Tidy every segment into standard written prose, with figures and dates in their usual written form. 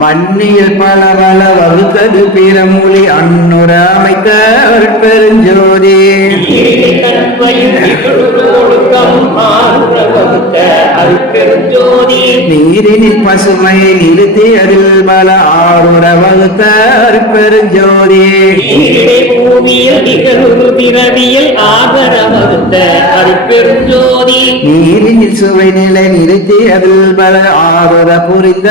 மண்ணில் பல பல வகுத்தது பிறமொழி அன்னுர அமைத்த பெருஞ்சோதி நீரினில் பசுமையை நிறுத்தி அதில் பல ஆறுர வகுத்த பெருஞ்சோதி பூமியில் திரவியல் ஆதர வகுத்த அருட்பெருஞ்சோதி நீரினில் சுவை நிலை நிறுத்தி அதில் பல ஆறுர புரிந்த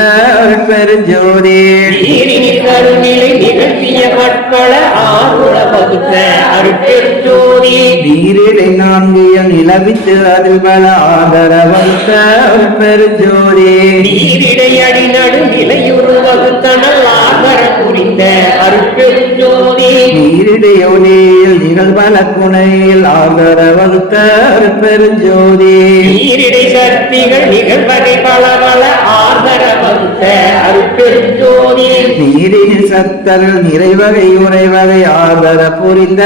பெருஞ்சோதி நீரினில் கருநிலை நிகழ்த்திய மட்கள ஆறுர வகுத்த அருட்பெருஞ்சோதி நீரிடை நான்கியம் நிலவித்து அதில் பல ஆதர வகுத்த பெருஞ்சோதி நீரிடை அடிநடு நிலையுறு வகுத்தனல் ஆதர புரிந்த அருட்பெருஞ்சோதி நீரிடை ஒளியில் நிகழ்பல குணையில் ஆதர வகுத்த பெருஞ்சோதி நீரிடை சக்திகள் நிகழ்வகை பல பல ஆதர வகுத்த அருட்பெருஞ்சோதி நீரின் சத்தர்கள் நிறைவகை உறைவகை ஆதர புரிந்த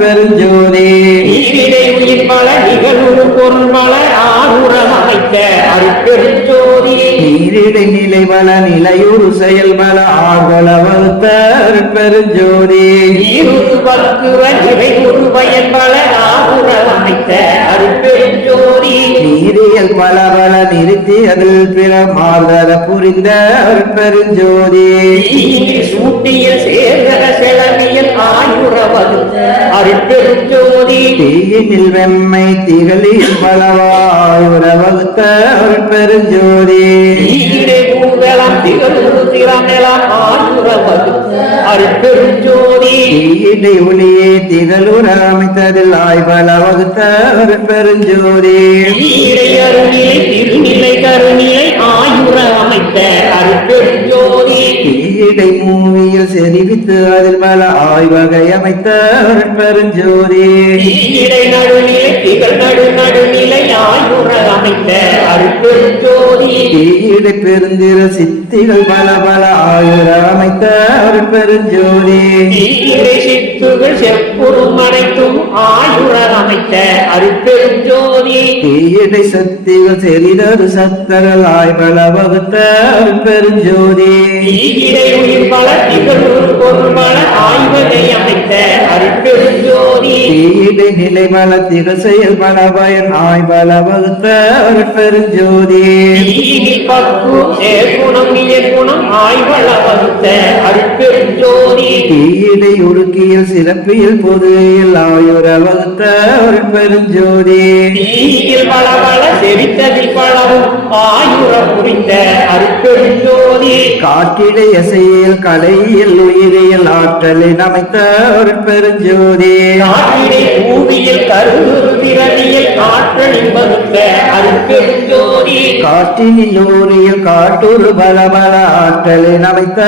பெருஞ்சோதி நீரிடை உயிர் பல நிகழ்வு பொருள் பல ஆறுர அமைத்த அருட்பெருஞ்சோதி நீரிடை நிலை பல நிலையுறு செயல் பல ஆர்வல வகுத்த பெருஞ்சோதி நீருரு பக்குவ நிறை ஒரு பயன் பல ஆறுர அமைத்த அருட்பெருஞ்சோதி நீரியல் பல பல நிறுத்தி அதில் பிற மாதர புரிந்த பெருஞ்சோதி நீரில் சூட்டிய சேர்ந்த செலவியல் ஆயுர வகுத்த அருட்பெருஞ்சோதி தீயினில் வெம்மை திகழில் பலவாயுர வகுத்த பெருஞ்சோதி நீரிடை பூதலம் திகழ்வு திறமெல்லாம் ஆயுர வகுத்த அருட்பெருஞ்சோதி தீயிடை ஒளியே திகழுற அமைத்ததில் ஆய்வல வகுத்த பெருஞ்சோதி நீரை அருநிலை திருநிலை கருநிலை ஆயுர அமைத்த அருட்பெருஞ்சோதி தீயிடை மூவியில் செறிவித்து அதில் பல ஆய்வகை அமைத்த பெருஞ்சோதி நீரை நடுநிலை திகழ் நடுநிலை ஆயுர அமைத்த அருட்பெருஞ்சோதி தீயிடை பெருந்திர சித்திகள் பல பல ஆயுர அமைத்த பெருஞ்சோதி நீரை சித்துகள் செப்புறும் அனைத்தும் ஆயுர அமைத்த அருட்பெருஞ்சோதி தீயிடை சக்திகள் செறிதரு சத்தர்கள் ஆய்வல வகுத்த பெருஞ்சோதி நீரை உயிர் பல திகழ்வு பொருள் பல ஆய்வகை அமைத்த அருட்பெருஞ்சோதி தீயிடை நிலை பல திகழ் செயல் பல பயன் ஆய்வல வகுத்த பெருஞ்சோதி நீரில் பக்குவம் சேர்குணம் இயற்குணம் ஆய்வள வகுத்த அருட்பெருஞ்சோதி தீயிடை உருக்கியில் சிறப்பியல் பொதுவில் ஆயுர வகுத்த பெருஞ்சோதி நீரில் பல பல செவித்ததில் பலவும் ஆயுர புரிந்த அருட்பெருஞ்சோதி காற்றிடை அசையில் கலையில் உயிரியல் ஆற்றலில் அமைத்த பெருஞ்சோதி காற்றிடை பூவியில் கருவுரு திறனியில் ஆற்றலில் வகுத்த அருட்பெருஞ்சோதி காற்றினில் ஊரியில் காட்டூர் பல பல ஆற்றலில் அமைத்த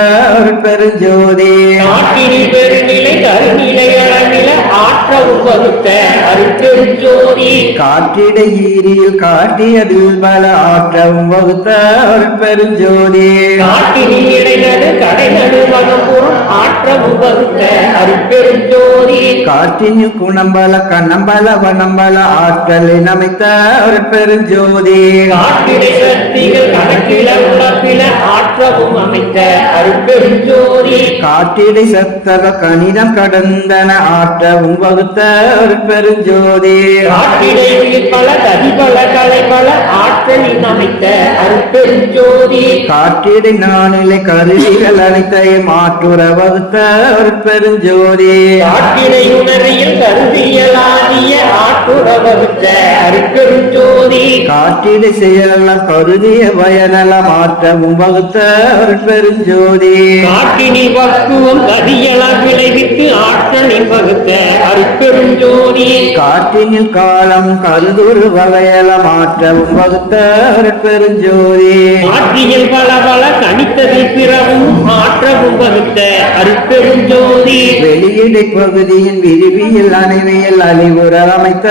பெருஞ்சோதி காற்றினில் பெருநிலை கருநிலை அளநில ஆற்றவும் வகுத்த அருட்பெருஞ்சோதி காற்றிடை ஈரியில் காட்டியதில் பல ஆற்றவும் வகுத்த பெருஞ்சோதி காட்டினில் இடைநடு கடைநடு வகப்புறம் ஆற்றவும் வகுத்த அருட்பெருஞ்சோதி காற்றினில் குணம்பல கண்ணம்பல வனம்பல ஆற்றலில் அமைத்த பெருஞ்சோதி காட்டிடை சக்திகள் கணக்கில உழப்பில ஆற்றவும் அமைத்த அருட்பெருஞ்சோதி காற்றிடை சத்தக கணிதம் கடந்தன ஆற்றவும் வகுத்த பெருஞ்சோதி காட்டிடை உயிர் பல கதிபல கலைபல ஆற்றலில் அமைத்த அருட்பெருஞ்சோதி காற்றிடை நானிலை கருவிகள் அனைத்தையும் மாற்றுற வகுத்த பெருஞ்சோதி காட்டிடை உணர்வில் கருதியலாகிய ஆற்றுற வகுத்த அருட்பெருஞ்சோதி காற்றிடை செயலாம் கருதிய பயனலம் மாற்றவும் வகுத்த பெருஞ்சோதி காட்டினில் பக்குவம் கதியலாம் விளைவித்து ஆற்றலில் வகுத்த அருட்பெருஞ்சோதி காற்றினில் காலம் கருதுரு வகையல மாற்றவும் வகுத்த பெருஞ்சோதி ஆற்றியல் பல பல கணித்ததில் பிறவும் ஆற்றவும் வகுத்த அருட்பெருஞ்சோதி வெளியிடை பகுதியின் விரிவியல் அணைவியல் அழிவுற அமைத்த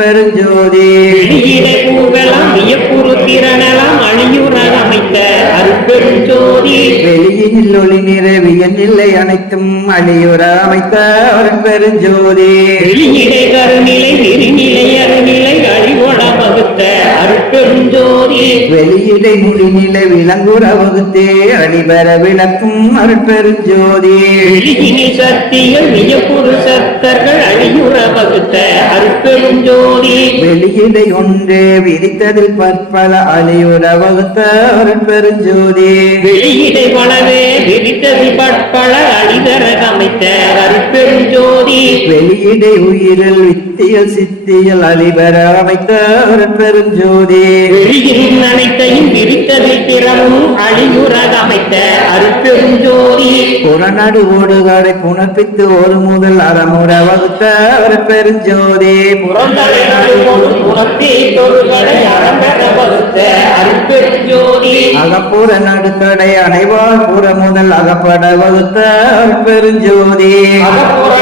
பெருஞ்சோதி வெளியிடை பூவெல்லாம் வியப்புறு திறனெல்லாம் அழியுற அமைத்த அருட்பெருஞ்சோதி வெளியிடை வெளியினில் ஒளி நிறைவியன் இல்லை அனைத்தும் அழியுற அமைத்த அருட்பெருஞ்சோதி வெளியிடை கருநிலை நெறிநிலை அருநிலை அழிவொட வகுத்த அருட்பெருஞ்சோதி வெளியிடை மொழிநிலை விளங்குற வகுத்தே அழிபெற விளக்கும் அருட்பெருஞ்சோதி வெளியினி சத்திகள் வியப்புறு சத்தர்கள் அழியுற வகுத்த அருட்பெருஞ்சோதி வெளியிடை ஒன்றே விரித்ததில் பற்பல அழியுற வகுத்த அருட்பெருஞ்சோதி வெளியிடை பலவே விரித்தது பற்பல அழிதர அமைத்த அருட்பெருஞ்சோதி வெளியிடை உயிரில் வித்தியல் சித்தியல் அழிபெற அமைத்த அருட்பெருஞ்சோதி வெளியின் அனைத்தையும் விரித்ததில் திறமும் அழியுற அமைத்த அருட்பெருஞ்சோதி புறநடு ஓடுகாடை புனர்ப்பித்து ஒரு முதல் அறமுற வகுத்த அருட்பெருஞ்சோதி புறந்தலை நடுவோடு புறத்தே தொழுகளை அறம்பெற வகுத்த அருட்பெருஞ்சோதி அகப்புற நடுக்கடை அனைவார் புற முதல் அகப்பட வகுத்த அருட்பெருஞ்சோதி அகப்புற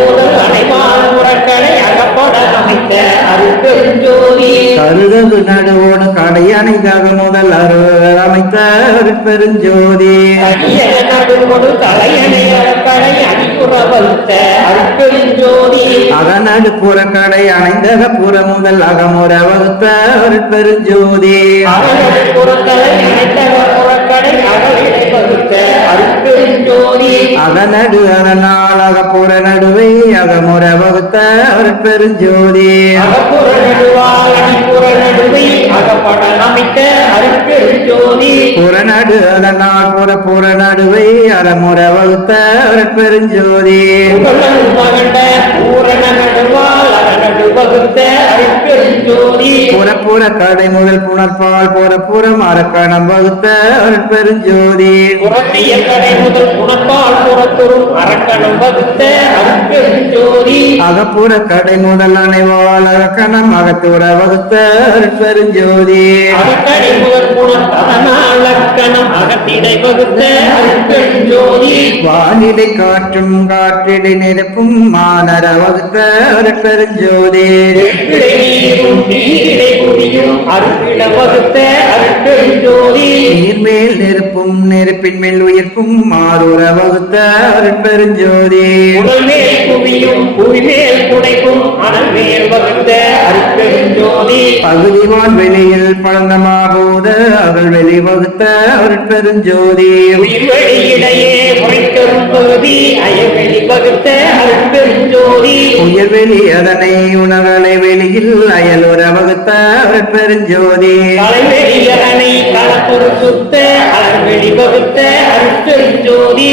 முதல் அனைவார் புறக்களை அகப்பட அமைத்த அருட்பெருஞ்சோதி கருதகு நடுவோடு கடை அணைதாக முதல் அருள் அமைத்த அருட்பெருஞ்சோதி கடிய நடுவோடு தலையணை அறக்கடை அடிப்புற வகுத்த அருட்பெருஞ்சோதி அகநடு புறக்கடை அணைந்தக புற முதல் அகமுற வகுத்த அருட்பெருஞ்சோதி அகநடு புறத்தலை அனைத்தக புறக்கடை அகலிடை வகுத்த அருட்பெருஞ்சோதி அகநடு அதனால் அகப்புற நடுவை அகமுற வகுத்த அருட்பெருஞ்சோதி அகப்புற நடுவால் அடிப்புற நடுவை அகப்பட அமைத்த அருட்பெருஞ்சோதி புறநடு அதனால் புற நடுவை அறமுற வகுத்த அருட்பெருஞ்சோதி புகழன் மகண்ட பூரண நடுவால் அகநடு வகுத்த அருட்பெருஞ்சோதி புற கடை முதல் புணர்பால் புறம் அறக்கணம் வகுத்த அருட்பெருஞ்சோதி புறத்திய கடை முதல் புணப்பால் புறத்துறும் அரக்கணம் வகுத்த அருட்பெருஞ்சோதி அகப்புற கடை முதல் அணைவால் அறக்கணம் அகத்துற வகுத்த அருட்பெருஞ்சோதி அகக்கடை முதல் புணர்த்ததனால் அக்கணம் அகத்திடை வகுத்த அருட்பெருஞ்சோதி வானிலை காற்றும் காற்றிடை நெருப்பும் மானர வகுத்த அருட்பெருஞ்சோதி இடை நீரும் நீரிடை குடியும் அருட்பிட வகுத்த அருட்பெருஞ்சோதி நீர்மேல் நெருப்பும் நெருப்பின் மேல் உயிர்ப்பும் மாறுற வகுத்த அருட்பெருஞ்சோதி உடல் மேல் குவியும் புவிமேல் குடைக்கும் அனல் மேல் வகுத்த அருட்பெருஞ்சோதி பகுதிவான் வெளியில் பழந்தமாபோத அகல் வெளி வகுத்த அருட்பெருஞ்சோதி உயிர்வெளி இடையே முறைத்தரும் பகுதி அயவெளி வகுத்த அருட்பெருஞ்சோதி உயர்வெளி அதனை உணர்வலை வெளியில் அயலுற வகுத்த அருட்பெருஞ்சோதி தலைவெளி அரணை களப்பொரு சுத்த அறவெளி வகுத்த அருட்பெருஞ்சோதி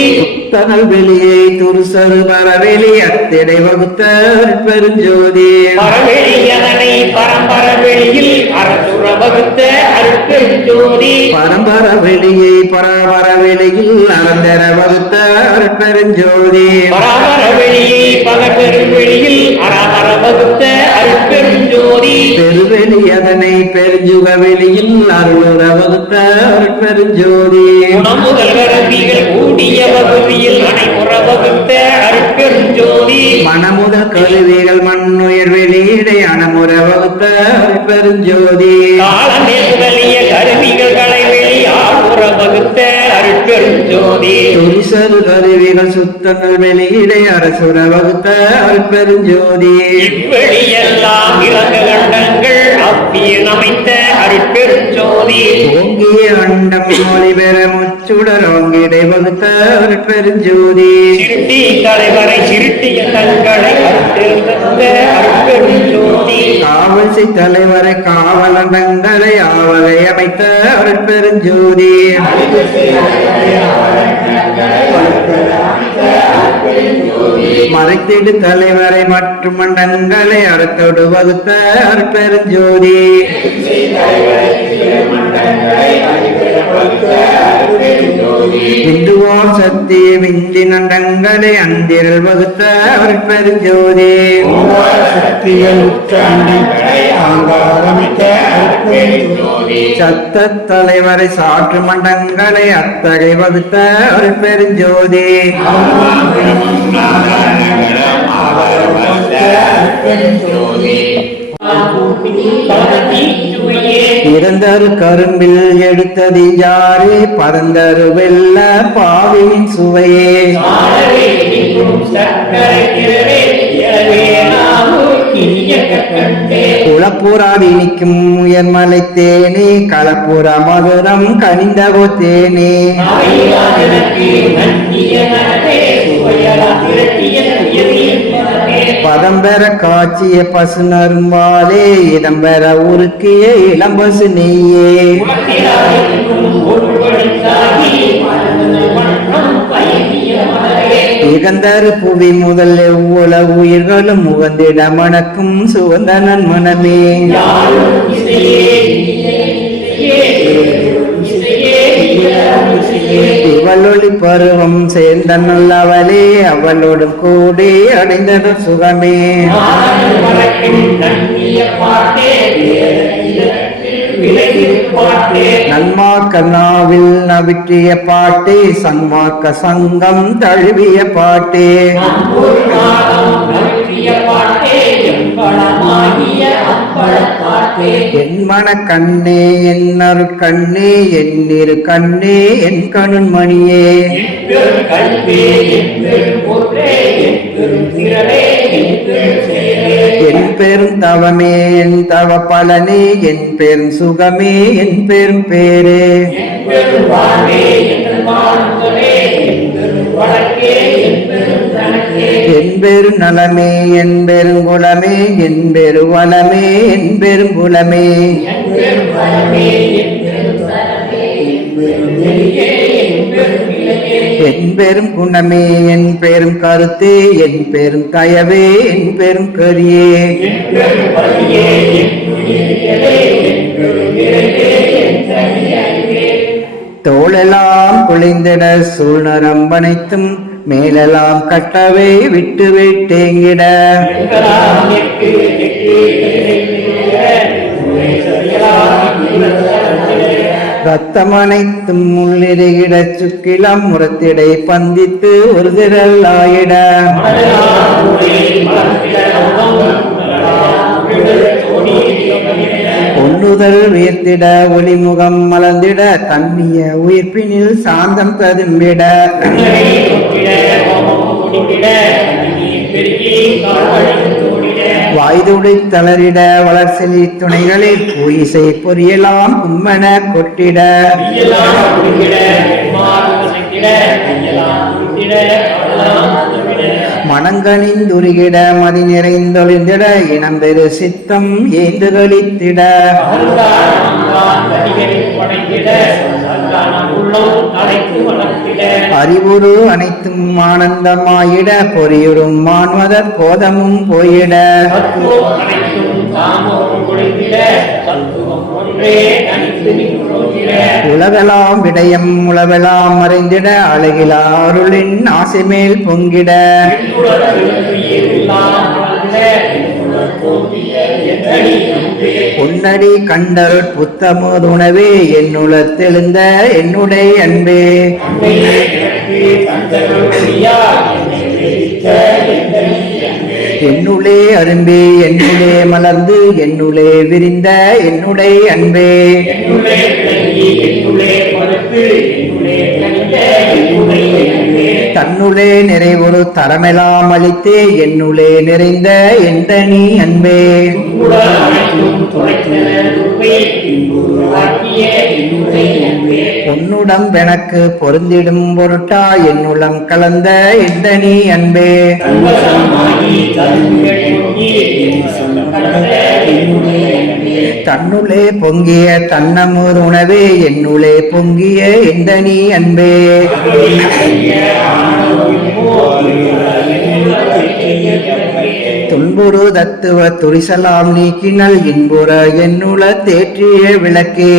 தனல் வெளியை துருசரு பரவெளி அத்திடை வகுத்த அருட்பெருஞ்சோதி பரவெளி அரணை பரம்பர வெளியில் அரசுர வகுத்த அருட்பெருஞ்சோதி பரம்பர வெளியை பரம்பர வெளியில் அறந்தர வகுத்த அருட்பெருஞ்சோதி பராமர வெளியை பகப்பெரும் வெளியில் அறமர வகுத்த அருட்பெருஞ்சோதி பெருவெளி அதனை பெருஞ்சுக வெளியில் அருளுற வகுத்த அருட்பெருஞ்சோதி குணமுதல் கருவிகள் கூடிய வகுதியில் அனைமுற வகுத்த அருட்பெருஞ்சோதி மனமுத கருவிகள் மண்ணுயர் வெளியிடை அணமுற வகுத்த அருட்பெருஞ்சோதி காலமே முதலிய கருவிகள் கலைவெளி ஆளுற வகுத்த அருட்பெருஞ்சோதி துரிசரு கருவிகள் சுத்தங்கள் வெளியிடை அரசுர வகுத்த அருட்பெருஞ்சோதி இவ்வெளியெல்லாம் இலக்கு கண்டங்கள் அப்பியன் அமைத்த அருட்பெருஞ்சோதி ஓங்கிய அண்டம் மொழி பெற முச்சுடர் ஓங்கிடை வகுத்த அருட்பெருஞ்சோதி சிருட்டி தலைவரை சிருட்டிய தங்களை அருட்பெருந்த அருட்பெருஞ்சோதி காவல்சி தலைவரை காவலண்டங்களை ஆவலை அமைத்த அருட்பெருஞ்சோதி மறைத்திடு தலைவரை மற்றும் மண்டங்களை அறத்தோடு வகுத்த அருட்பெருஞ்சோதி விந்துவோர் சத்திய விந்தி நண்டங்களை அந்திரல் வகுத்த அருட்பெருஞ்சோதி சத்த தலைவரை சாற்று மண்டங்களை அத்தகை வகுத்த அருட்பெருஞ்சோதி இறந்தரு கரும்பில் எடுத்தது யாரே பரந்தரு வெள்ள பாவின் சுவையே குளப்புறாடி நிற்கும் உயர்மலை தேனே களப்புற மதுரம் கனிந்தகோ தேனே பதம்பெற காட்சிய பசு நரும்பாலே இடம்பெற உருக்கிய இளம்பசு நெய்யே இகந்தரு புவி முதல் எவ்வள உயிர்களும் முகந்திட மணக்கும் சுகந்தனன் மனமே இவளொளி பருவம் சேர்ந்த நல்லவளே அவளோடு கூடி அடைந்தது சுகமே நன்மாக்க நாவில் நவிற்றிய பாட்டே சன்மாக்க சங்கம் தழுவிய பாட்டே என் மன கண்ணே என் அரு கண்ணே என் இரு கண்ணே என் கணுன் மணியே என் பெரும் தவமே என் தவ பலனே என் பெரும் சுகமே என் பெரும் பேரே என் பெரும் நலமே என் பெரும் குலமே என் பெரு வளமே என் பெரும் குலமே என் பெரும் குணமே என் பெரும் கருத்தே என் பெரும் கயவே என் பெரும் கரியே தோளெல்லாம் குளிந்திட சூழ்நரம்பனைத்தும் மேலெல்லாம் கட்டவே விட்டு விட்டேங்கிட ரத்தமனைத்தும் உள்ளிருகிட சுக்கிலம் முரத்திடை பந்தித்து ஒரு திரளாயிட ஒன்றுதல் உயர்த்திட ஒளிமுகம் மலர்ந்திட தன்னிய உயிர்ப்பினில் சாந்தம் கதும்பிட வாய்துடை தளரிட வளர்ச்செலி துணைகளில் பூயிசை பொரியலாம் கும்மன கொட்டிட மணங்கனிந்துருகிட மதி நிறைந்தொழிந்திட இனம்பெரு சித்தம் ஏந்து கழித்திட அறிவுரு அனைத்தும் ஆனந்தமாயிட பொறியுறும் மான்மதர் போதமும் போயிட உலகெல்லாம் விடயம் உலவெல்லாம் மறைந்திட அழகிலா அருளின் ஆசைமேல் பொங்கிட பொன்னடி கண்டருட் புத்தமுதுணவே என்னுளத்தெழுந்த என்னுடைய அன்பே என்னுளே அரும்பே என்னுளே மலர்ந்து என்னுளே விரிந்த என்னுடைய அன்பே தன்னுளே நிறைவொரு தரமெல்லாம் அளித்தே என்னுளே நிறைந்த எந்த நீ அன்பே உன்னுடம் எனக்கு பொருந்திடும் பொருட்டா என்னுளம் கலந்த எந்த நீ அன்பே தன்னுளே பொங்கிய தன்னமுது உணவே என்னுளே பொங்கிய எந்த நீ அன்பே துன்புறு தத்துவ துரிசலாம் நீக்கினல் இன்புற என்னுள தேற்றிய விளக்கே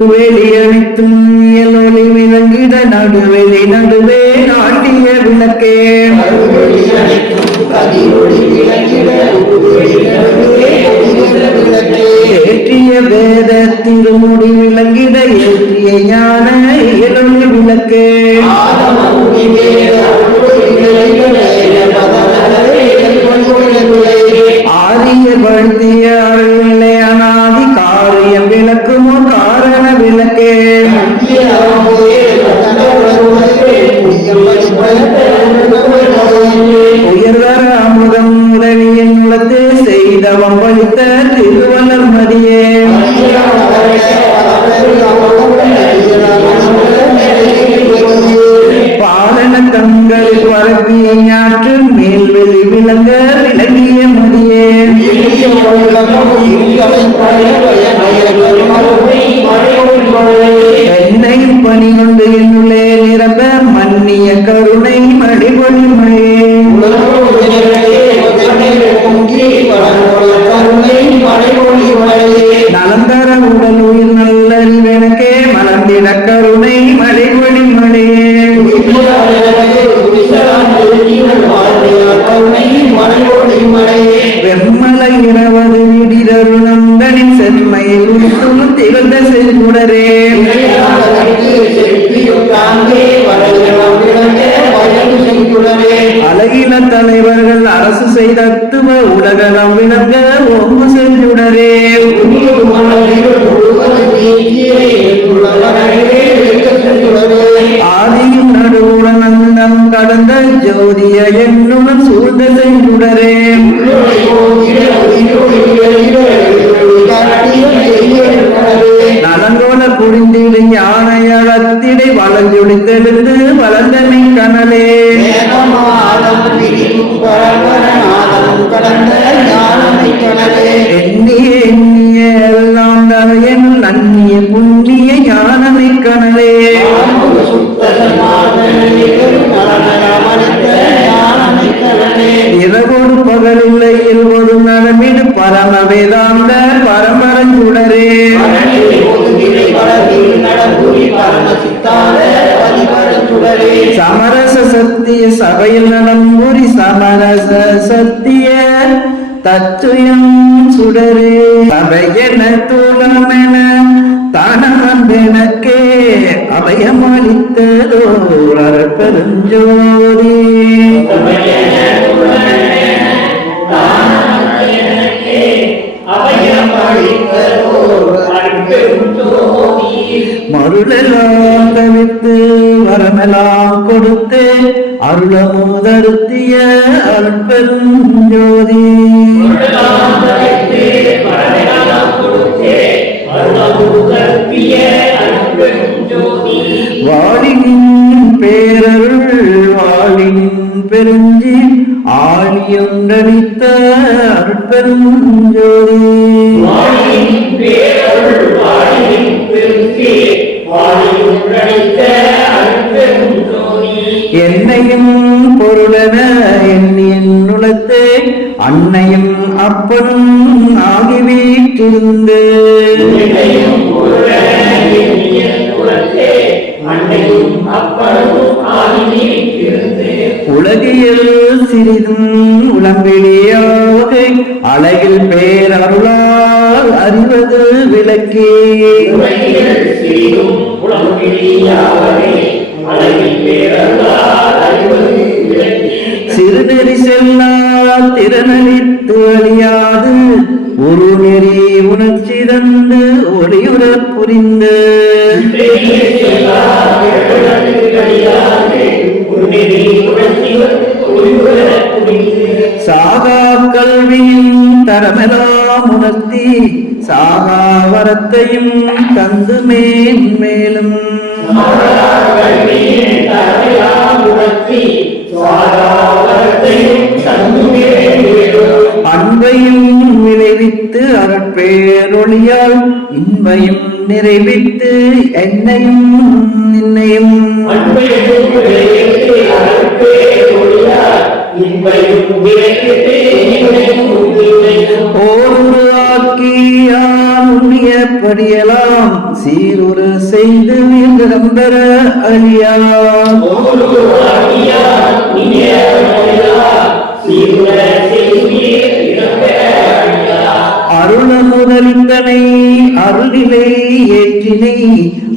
வெளியளித்தும் இயலொளி விளங்கிட நடுவெளி நடுவே நாட்டிய விளக்கே ஏற்றிய வேத திருமுடி விளங்கிட ஏற்றிய ஞான இயலொளி விளக்கே விளக்குமோ காரண விளக்கே உயர்வர அமுதம் உதவியின் உலத்து செய்தவம் பழித்த திருவள்ளல் மதியே பாலன கண்களில் பரப்பிய ஞாற்று மேல்வெளி விளங்க விளங்கிய மதியே என்னை பணி கொண்டு என்னுள்ளே நிரம்ப மன்னிய கருணை மடிபொழி மழையே நலந்தர உடல் உயிர் நல்லறிவெனக்கே மலர்ந்திட கருணை மழைபொழி மழையே வெம்மலை இரவது விடிதருணங்களின் செம்மையில் உருத்தும் திகழ்ந்த செல்குடரே அழகின தலைவர்கள் அரசு செய்த தத்துவ உலகம் விளங்க ஒம்பு செல்குடரே ஆதியும் நடுவுடன் அந்தம் கடந்த ஜோதிய என்னுடன் சூழ்ந்த செல்குடரே நலங்கோல புரிந்திடு யானையத்திடை வளஞ்சொலித்தெழுந்து வளர்ந்தமை கனலே எண்ணிய எண்ணிய எல்லாம் தரையன் நன்னிய புண்ணிய ஞானமை கனலே இரவோடு பகலில்லை இருவரு நடமிடு பரம வேதாந்த பரமரஞ்சுடரே சமரச சத்திய சபையில் நடம்புரி சமரச சத்திய தச்சுயம் சுடரே சபையென தூளமென தானமந்தெனக்கே அபயமளித்ததோர் அருட்பெருஞ்சோதி மருளெல்லாம் தவிர்த்து வரமெல்லாம் கொடுத்து அருளமுதருத்திய அருட்பெருஞ்சோதி வாழின் பேரருள் வாழின் பெருஞ்சி ஆழியொன்றடித்த அருட்பெருஞ்சோதி என்னையும் பொருளென எண்ணி என்னுளத்தே அன்னையும் அப்பனும் ஆகி வீட்டிருந்து உலகியல் சிறிதும் உளம்பெளியாக அழகில் பேரருளால் அறிவது விளக்கே சிறுநெறி செல்லால் திறனளித்து அழியாது ஒரு நெறி உணர்ச்சி தந்து ஒளியுற புரிந்து சாகா கல்வியின் தரமெல்லாம் உணர்த்தி சாகா வரத்தையும் தந்து மேன்மேலும் அன்பையும் விளைவித்து அருட்பேரொளியால் இன்பையும் நிறைவித்து என்னையும் நின்னையும் ஓரு ஆக்கியான் உண்ணியப்படியலாம் சீருரு செய்து வீழ்ந்தர அழியாம் அருள முதலித்தனை அருளிலை ஏற்றினை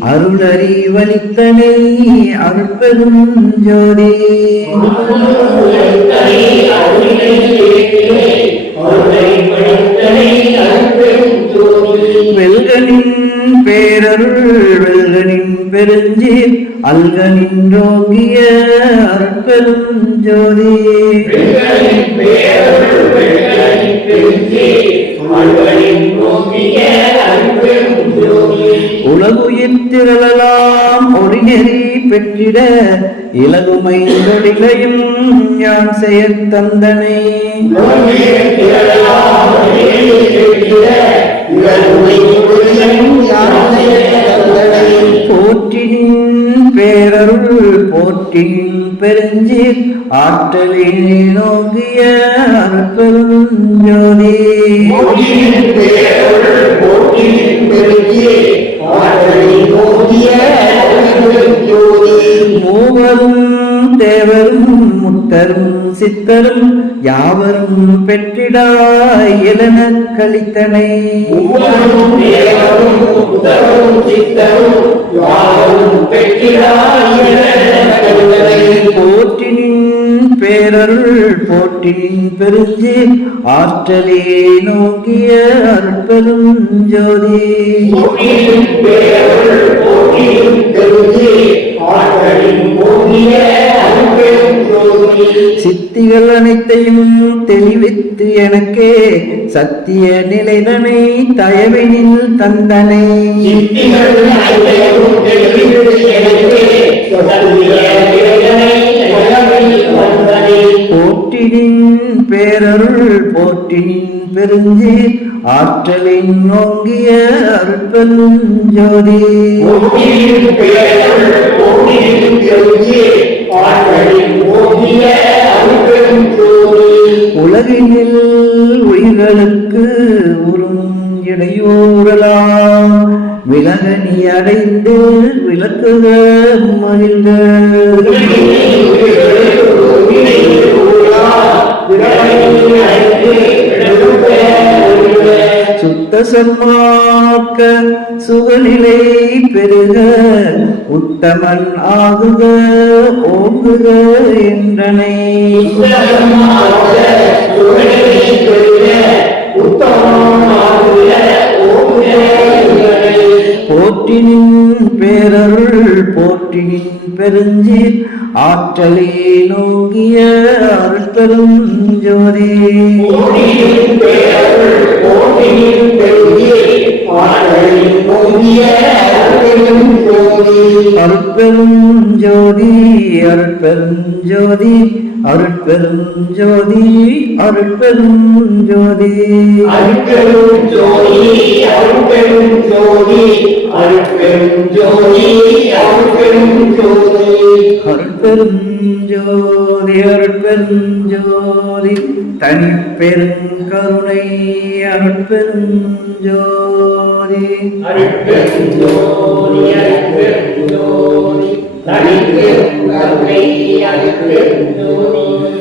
அருளறிவளித்தனை அருட்பெரும் ஜோதி வெல்கனின் பெருஞ்சீர் அல்க நின்றோங்கிய அருட்பெரும் ஜோதி உலகுயிர் திரளலாம் ஒளிநெறி பெற்றிட இலகுமை தொழிலையும் யான் செயற் தந்தனை போற்றினின் பேரருள் போற்றினின் பெருஞ்சீர் ஆற்றலில் நோங்கிய அருட்பெரும் ஜோதி மூவரும் தேவரும் முத்தரும் சித்தரும் யாவரும் பெற்றிடாய் என கலித்தனை போற்றினின் பேரருள் போற்றினின் பெருஞ்சீர் ஆற்றலே நோக்கிய அருட்பெரும் ஜோதி சித்திகள் அனைத்தையும் தெளிவித்து எனக்கே சத்திய நிலைதனை தயவினில் தந்தனை போற்றினின் பேரருள் போற்றினின் பெருஞ்சீர் ஆற்றலின் நோங்கிய அருட்பெரும் ஜோதி உலகினில் உயிர்களுக்கு உறும் இடையூறலாம் விலகனி அடைந்து விளக்குக மகிழ்ந்த சுத்த சன்மார்க்க சுகநிலை பெருக உத்தமன் ஆகுக ஓங்குக என்றனை போற்றினின் பேரருள் போற்றினின் பெருஞ்சீர் ஆற்றலே நோங்கிய அருட்பெரும் ஜோதி அருட்பெரும் ஜோதி அருட்பெரும் ஜோதி அருட்பெரும் ஜோதி அருட்பெரும் ஜோதி அருட்பெரும் ஜோதி அருட்பெரும் ஜோதி அருட்பெரும் ஜோதி அருட்பெரும் ஜோதி அருட்பெரும் ஜோதி அருட்பெரும் ஜோதி தனிப்பெருங்கருணை அருட்பெரும் ஜோதி அருட்பெரும் ஜோதி அருட்பெரும் ஜோதி தனிப்பெருங்கருணை அருட்பெரும் ஜோதி